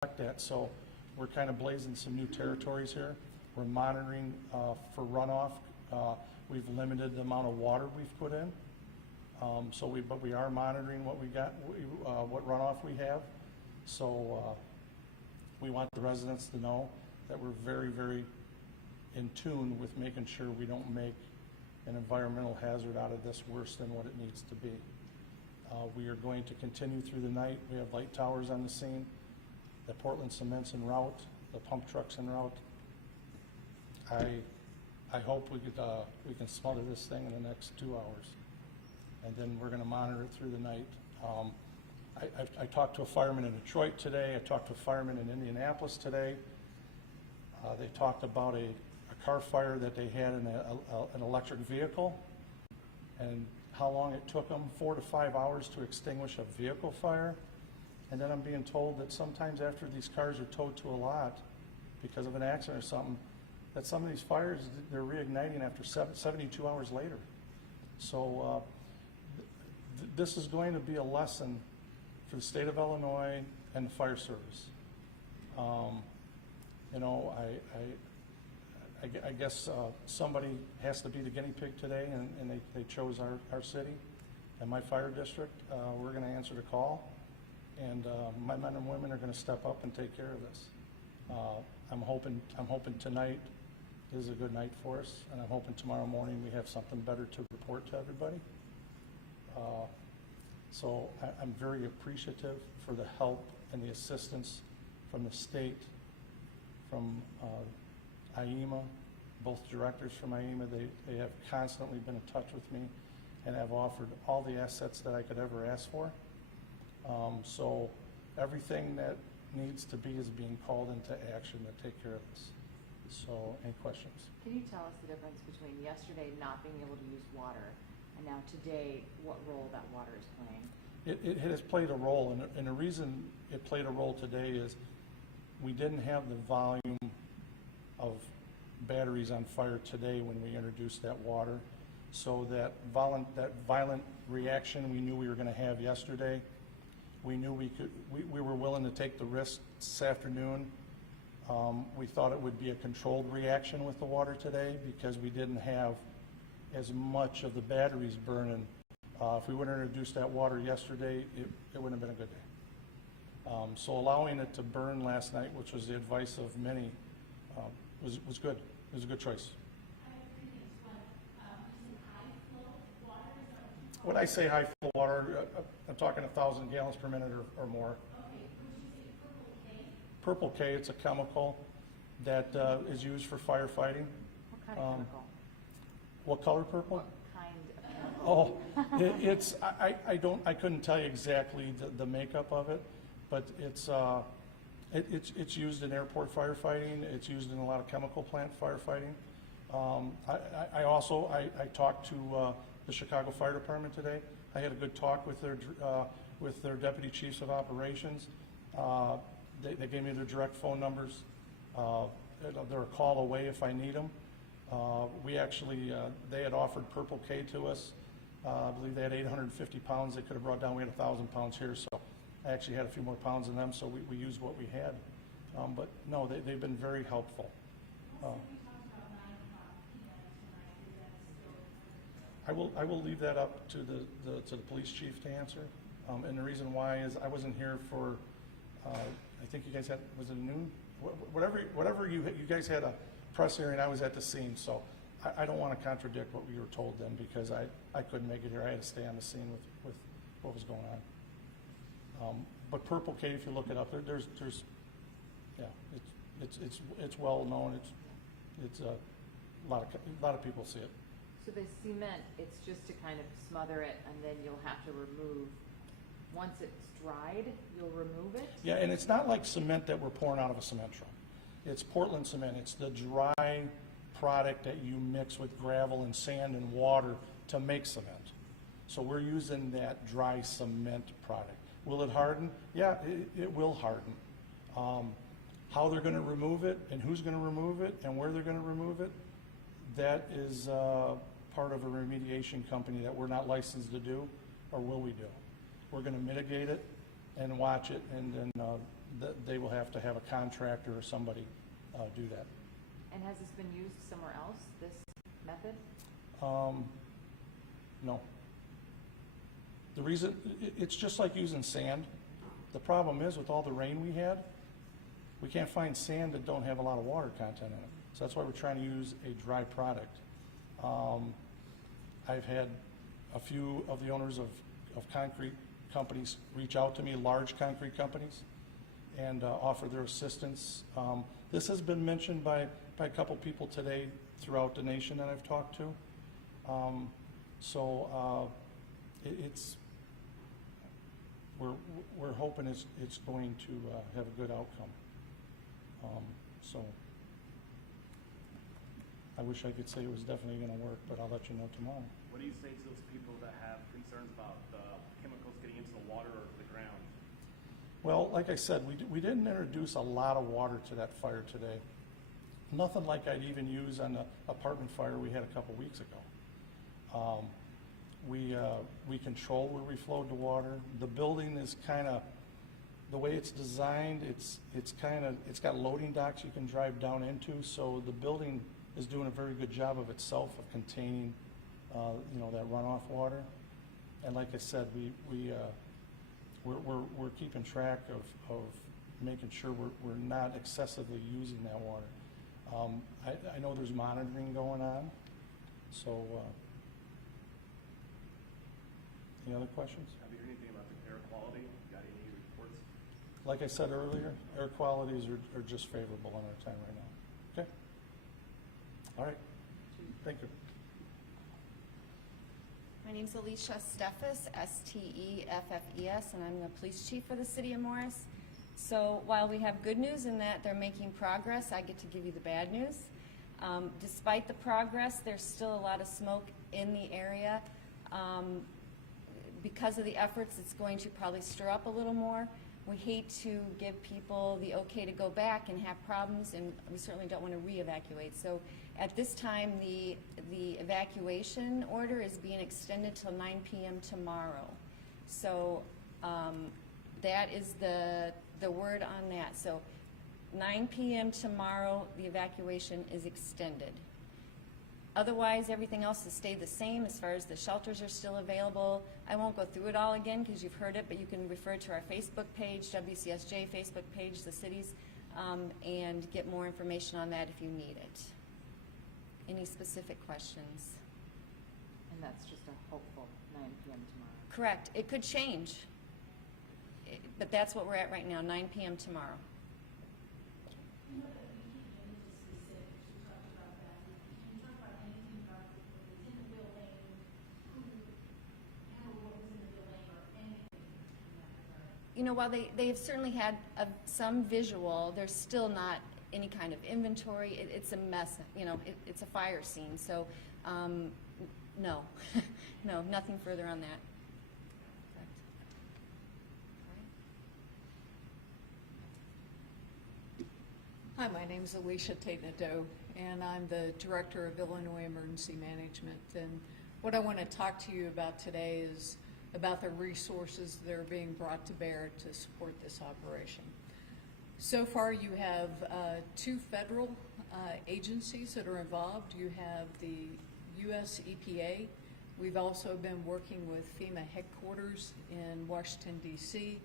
that. So we're kind of blazing some new territories here. We're monitoring for runoff. We've limited the amount of water we've put in. But we are monitoring what we got, what runoff we have. So we want the residents to know that we're very, very in tune with making sure we don't make an environmental hazard out of this worse than what it needs to be. We are going to continue through the night. We have light towers on the scene. The Portland Cement's en route. The pump truck's en route. I hope we can smother this thing in the next 2 hours, and then we're going to monitor it through the night. I talked to a fireman in Detroit today. I talked to a fireman in Indianapolis today. They talked about a car fire that they had in an electric vehicle, and how long it took them, 4 to 5 hours to extinguish a vehicle fire. And then I'm being told that sometimes after these cars are towed to a lot because of an accident or something, that some of these fires, they're reigniting after 72 hours later. So this is going to be a lesson for the state of Illinois and the fire service. You know, I guess somebody has to be the guinea pig today, and they chose our city and my fire district. We're going to answer the call, and my men and women are going to step up and take care of this. I'm hoping tonight is a good night for us, and I'm hoping tomorrow morning we have something better to report to everybody. So I'm very appreciative for the help and the assistance from the state, from IEMA, both directors from IEMA. They have constantly been in touch with me and have offered all the assets that I could ever ask for. So everything that needs to be is being called into action to take care of this. So, any questions? Can you tell us the difference between yesterday not being able to use water and now today, what role that water is playing? It has played a role, and the reason it played a role today is we didn't have the volume of batteries on fire today when we introduced that water. So that violent reaction we knew we were going to have yesterday, we knew we were willing to take the risk this afternoon. We thought it would be a controlled reaction with the water today because we didn't have as much of the batteries burning. If we would have introduced that water yesterday, it wouldn't have been a good day. So allowing it to burn last night, which was the advice of many, was good. It was a good choice. When I say high flow water, I'm talking 1,000 gallons per minute or more. Purple K, it's a chemical that is used for firefighting. What kind of chemical? What color purple? What kind of chemical? I couldn't tell you exactly the makeup of it, but it's used in airport firefighting. It's used in a lot of chemical plant firefighting. I talked to the Chicago Fire Department today. I had a good talk with their deputy chiefs of operations. They gave me their direct phone numbers. They're a call away if I need them. They had offered Purple K to us. I believe they had 850 pounds they could have brought down. We had 1,000 pounds here, so I actually had a few more pounds than them, so we used what we had. But no, they've been very helpful. I will leave that up to the police chief to answer. And the reason why is I wasn't here for. I think you guys had, was it noon? Whatever you guys had a press hearing, I was at the scene, so I don't want to contradict what we were told then because I couldn't make it here. I had to stay on the scene with what was going on. But Purple K, if you look it up, there's it's well known. It's a lot of people see it. So the cement, it's just to kind of smother it, and then you'll have to remove. Once it's dried, you'll remove it? Yeah, and it's not like cement that we're pouring out of a cement truck. It's Portland cement. It's the dry product that you mix with gravel and sand and water to make cement. So we're using that dry cement product. Will it harden? Yeah, it will harden. How they're going to remove it and who's going to remove it and where they're going to remove it, that is part of a remediation company that we're not licensed to do, or will we do? We're going to mitigate it. and watch it, and then they will have to have a contractor or somebody do that. And has this been used somewhere else, this method? No. The reason, it's just like using sand. The problem is with all the rain we had, we can't find sand that don't have a lot of water content in it. So that's why we're trying to use a dry product. I've had a few of the owners of concrete companies reach out to me, large concrete companies, and offer their assistance. This has been mentioned by a couple people today throughout the nation that I've talked to. We're hoping it's going to have a good outcome. So I wish I could say it was definitely going to work, but I'll let you know tomorrow. What do you say to those people that have concerns about chemicals getting into the water or the ground? Well, like I said, we didn't introduce a lot of water to that fire today. Nothing like I'd even use on the apartment fire we had a couple weeks ago. We control where we flowed the water. The building is kind of, the way it's designed, it's got loading docks you can drive down into, so the building is doing a very good job of itself of containing, that runoff water. And like I said, we're keeping track of making sure we're not excessively using that water. I know there's monitoring going on, so any other questions? Have you heard anything about the air quality? Got any reports? Like I said earlier, air qualities are just favorable in our time right now. Okay? All right. Thank you. My name's Alicia Steffes, S-T-E-F-F-E-S, and I'm the police chief for the city of Morris. So while we have good news in that they're making progress, I get to give you the bad news. Despite the progress, there's still a lot of smoke in the area. Because of the efforts, it's going to probably stir up a little more. We hate to give people the okay to go back and have problems, and we certainly don't want to re-evacuate. So at this time, the evacuation order is being extended till 9 p.m. tomorrow. So that is the word on that. So 9 p.m. tomorrow, the evacuation is extended. Otherwise, everything else has stayed the same as far as the shelters are still available. I won't go through it all again because you've heard it, but you can refer to our Facebook page, WCSJ Facebook page, the cities, and get more information on that if you need it. Any specific questions? And that's just a hopeful 9 p.m. tomorrow. Correct. It could change, but that's what we're at right now, 9 p.m. tomorrow. While they've certainly had some visual, there's still not any kind of inventory. It's a mess. It's a fire scene. So, no, no, nothing further on that. Correct. Hi, my name is Alicia Tate-Nadeau, and I'm the Director of Illinois Emergency Management. And what I want to talk to you about today is about the resources that are being brought to bear to support this operation. So far, you have two federal agencies that are involved. You have the U.S. EPA. We've also been working with FEMA headquarters in Washington, D.C.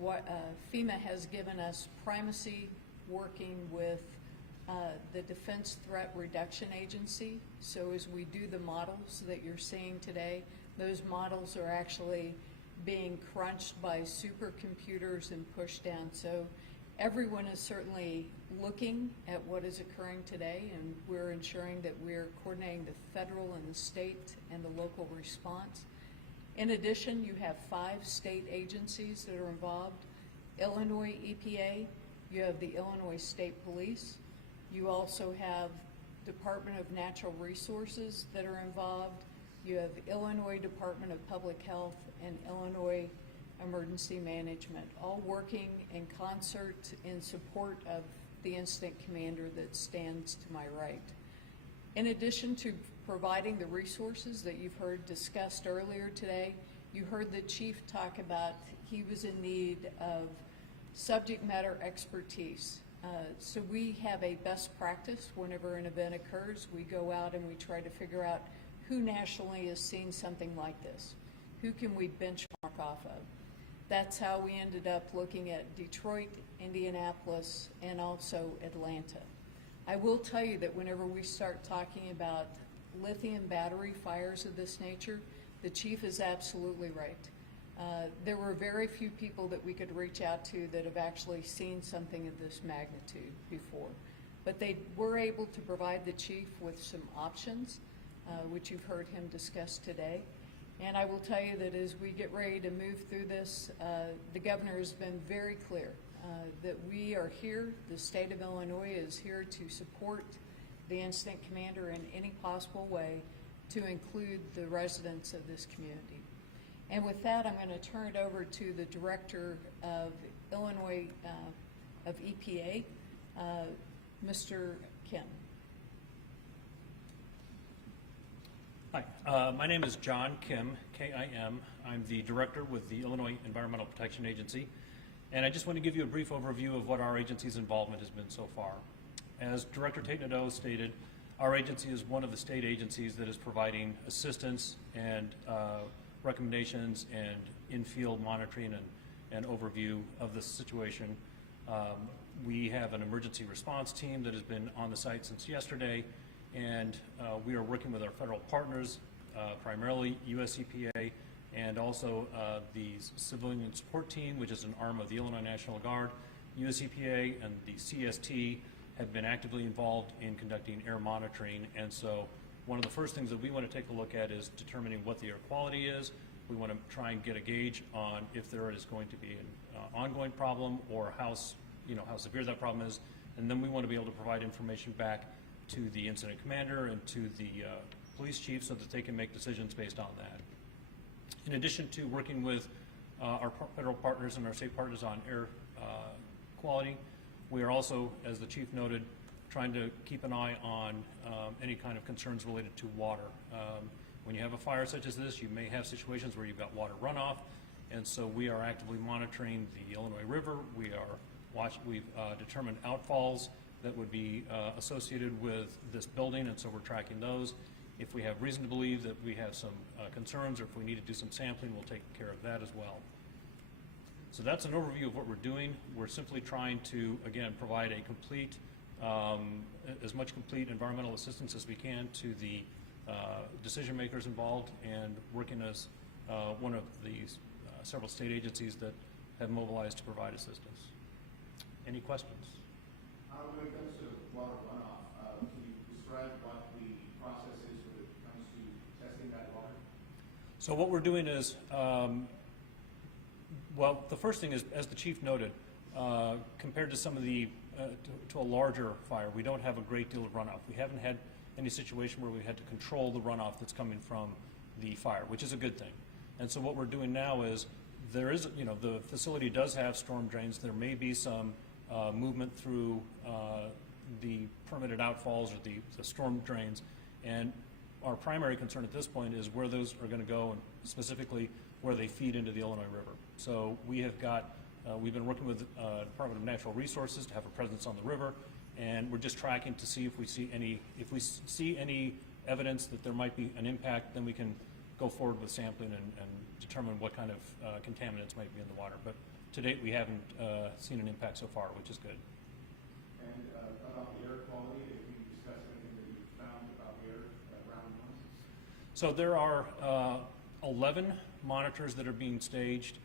FEMA has given us primacy working with the Defense Threat Reduction Agency. So as we do the models that you're seeing today, those models are actually being crunched by supercomputers and pushed down. So everyone is certainly looking at what is occurring today, and we're ensuring that we're coordinating the federal and the state and the local response. In addition, you have 5 state agencies that are involved. Illinois EPA, you have the Illinois State Police, you also have Department of Natural Resources that are involved, you have Illinois Department of Public Health and Illinois Emergency Management, all working in concert in support of the incident commander that stands to my right. In addition to providing the resources that you've heard discussed earlier today, You heard the chief talk about he was in need of subject matter expertise. So we have a best practice whenever an event occurs. We go out and we try to figure out who nationally has seen something like this. Who can we benchmark off of? That's how we ended up looking at Detroit, Indianapolis, and also Atlanta. I will tell you that whenever we start talking about lithium battery fires of this nature, the chief is absolutely right. There were very few people that we could reach out to that have actually seen something of this magnitude before. But they were able to provide the chief with some options, which you've heard him discuss today. And I will tell you that as we get ready to move through this, the governor has been very clear that we are here, the state of Illinois is here to support the incident commander in any possible way, to include the residents of this community. And with that, I'm going to turn it over to the director of Illinois, of EPA, Mr. Kim. Hi, my name is John Kim, K-I-M. I'm the director with the Illinois Environmental Protection Agency, and I just want to give you a brief overview of what our agency's involvement has been so far. As Director Tate Nadeau stated, our agency is one of the state agencies that is providing assistance and recommendations and in-field monitoring and overview of the situation. We have an emergency response team that has been on the site since yesterday, and we are working with our federal partners, primarily US EPA, and also the Civilian Support Team, which is an arm of the Illinois National Guard. US EPA and the CST have been actively involved in conducting air monitoring, and so one of the first things that we want to take a look at is determining what the air quality is. We want to try and get a gauge on if there is going to be an ongoing problem or how severe that problem is, and then we want to be able to provide information back to the incident commander and to the police chief so that they can make decisions based on that. In addition to working with our federal partners and our state partners on air quality, we are also, as the chief noted, trying to keep an eye on any kind of concerns related to water. When you have a fire such as this, you may have situations where you've got water runoff, and so we are actively monitoring the Illinois River. We've determined outfalls that would be associated with this building, and so we're tracking those. If we have reason to believe that we have some concerns, or if we need to do some sampling, we'll take care of that as well. So that's an overview of what we're doing. We're simply trying to, again, provide a complete, as much complete environmental assistance as we can to the decision makers involved, and working as one of these several state agencies that have mobilized to provide assistance. Any questions? When it comes to water runoff, can you describe what the process is when it comes to testing that water? So what we're doing is, well, the first thing is, as the chief noted, compared to some of the, to a larger fire, we don't have a great deal of runoff. We haven't had any situation where we had to control the runoff that's coming from the fire, which is a good thing. And so what we're doing now is, there is, the facility does have storm drains. There may be some movement through the permitted outfalls or the storm drains, and our primary concern at this point is where those are going to go, and specifically where they feed into the Illinois River. So we have got, we've been working with the Department of Natural Resources to have a presence on the river, and we're just tracking to see if we see any evidence that there might be an impact. Then we can go forward with sampling and determine what kind of contaminants might be in the water. But to date, we haven't seen an impact so far, which is good. And about the air quality, if you discuss anything that you found about the air around once? So there are 11 monitors that are being staged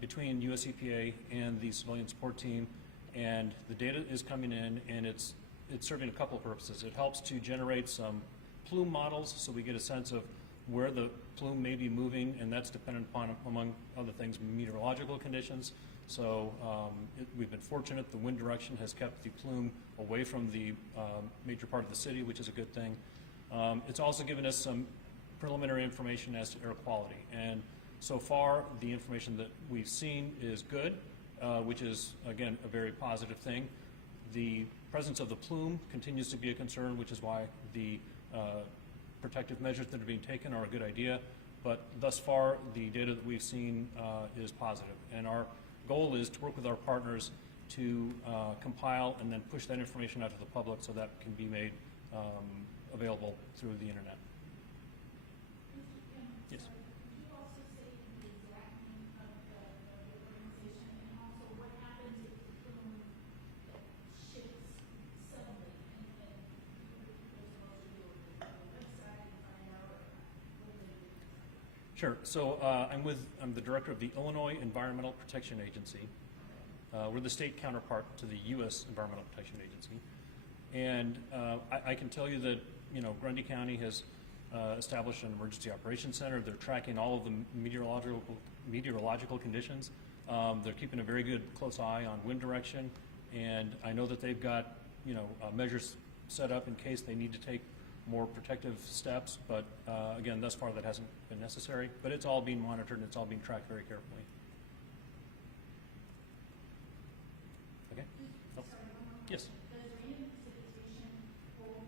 between US EPA and the Civilian Support Team, and the data is coming in, and it's serving a couple of purposes. It helps to generate some plume models, so we get a sense of where the plume may be moving, and that's dependent upon, among other things, meteorological conditions. So we've been fortunate. The wind direction has kept the plume away from the major part of the city, which is a good thing. It's also given us some preliminary information as to air quality, and so far the information that we've seen is good, which is, again, a very positive thing. The presence of the plume continues to be a concern, which is why the protective measures that are being taken are a good idea. But thus far, the data that we've seen is positive. And our goal is to work with our partners to compile and then push that information out to the public so that can be made available through the internet. Yes. Could you also say the exact name of the organization and also what happens if the plume shifts suddenly and there's no to do with the website and find out what they do? Sure. So I'm the director of the Illinois Environmental Protection Agency. We're the state counterpart to the U.S. Environmental Protection Agency. And I can tell you that, Grundy County has established an emergency operations center. They're tracking all of the meteorological conditions. They're keeping a very good close eye on wind direction. And I know that they've got, measures set up in case they need to take more protective steps. But again, thus far that hasn't been necessary. But it's all being monitored and it's all being tracked very carefully. Okay? Oh. Yes. Does rain precipitation hold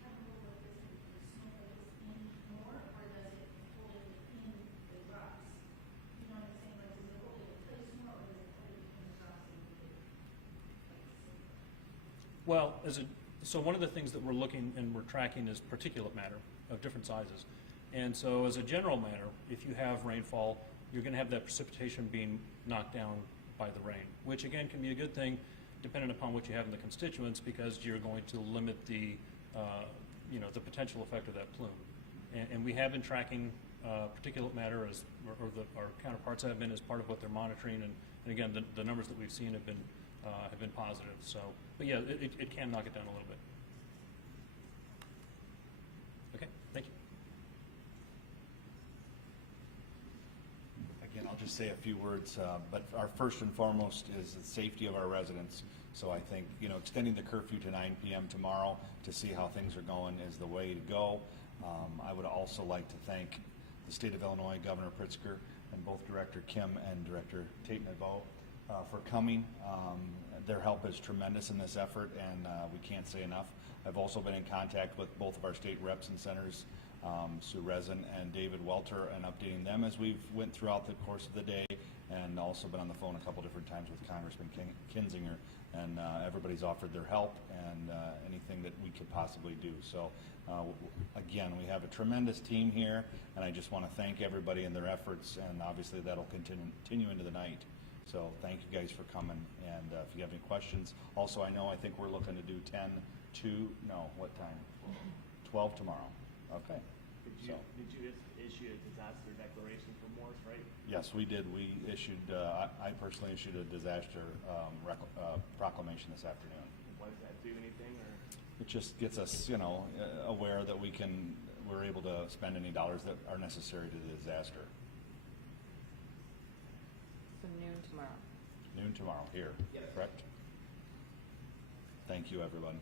chemical like this in the snow that is in more, or does it hold it in the rocks? You know what I'm saying? Like, does it hold it in place more, or does it hold it in the rocks and Well, so one of the things that we're looking and we're tracking is particulate matter of different sizes. And so as a general matter, if you have rainfall, you're going to have that precipitation being knocked down by the rain, which again can be a good thing depending upon what you have in the constituents because you're going to limit the, the potential effect of that plume. And we have been tracking particulate matter our counterparts have been as part of what they're monitoring. And again, the numbers that we've seen have been positive. So, but yeah, it can knock it down a little bit. Okay, thank you. Again, I'll just say a few words, but our first and foremost is the safety of our residents. So I think, extending the curfew to 9 p.m. tomorrow to see how things are going is the way to go. I would also like to thank the state of Illinois, Governor Pritzker, and both Director Kim and Director Tate Nadeau for coming. Their help is tremendous in this effort, and we can't say enough. I've also been in contact with both of our state reps and senators, Sue Rezin and David Welter, and updating them as we've went throughout the course of the day, and also been on the phone a couple different times with Congressman Kinzinger, and everybody's offered their help and anything that we could possibly do. So again, we have a tremendous team here, and I just want to thank everybody in their efforts, and obviously that'll continue into the night. So thank you guys for coming, and if you have any questions, also I think we're looking to do 10 to, no, what time? 12 tomorrow. Okay. Did you issue a disaster declaration for Morris, right? Yes, we did. We issued, I personally issued a disaster proclamation this afternoon. What does that do, anything, or? It just gets us, aware that we're able to spend any dollars that are necessary to the disaster. So noon tomorrow. Noon tomorrow here, correct? Thank you, everyone.